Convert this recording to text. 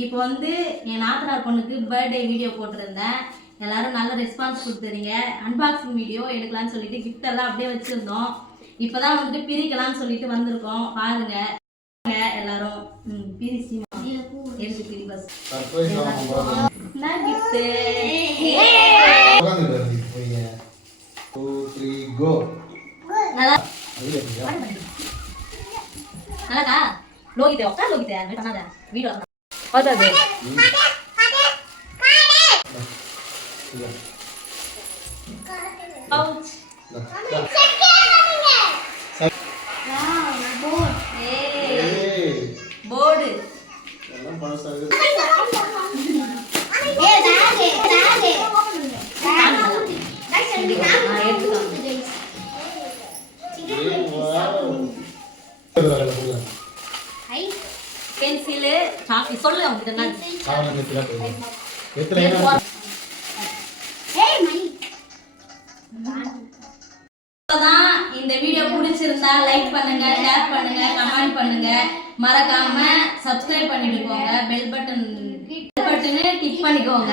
இப்போ வந்து என் நாத்தனார் பொண்ணுக்கு பர்த்டே வீடியோ போட்டிருந்தேன். எல்லாரும் நல்ல ரெஸ்பான்ஸ் கொடுத்துறீங்க. அன்பாக்சிங் வீடியோ எடுக்கலாம்னு சொல்லிட்டு கிஃப்ட் எல்லாம் அப்படியே வச்சிருந்தோம். இப்போதான் வந்துட்டு பிரிக்கலாம்னு சொல்லிட்டு வந்திருக்கோம். பாருங்க எல்லாரும் பிரிசிமா எடுத்து பிரி பஸ் நான் கிஃப்ட் நல்லா நல்லாக்கா லோகிதே உட்கார் லோகிதே வெயிட் பண்ணாத வீடியோ பாத்தாது பவுச் போர்டு எல்லாம் பழசாகுது பென்சில் சாக்லேட் சொல்லு அவங்க என்ன இந்த வீடியோ பிடிச்சிருந்தா லைக் பண்ணுங்க, ஷேர் பண்ணுங்க, கமெண்ட் பண்ணுங்க, மறக்காம சப்ஸ்கிரைப் பண்ணிட்டு போங்க, பெல் பட்டனை கிளிக் பண்ணிக்கோங்க.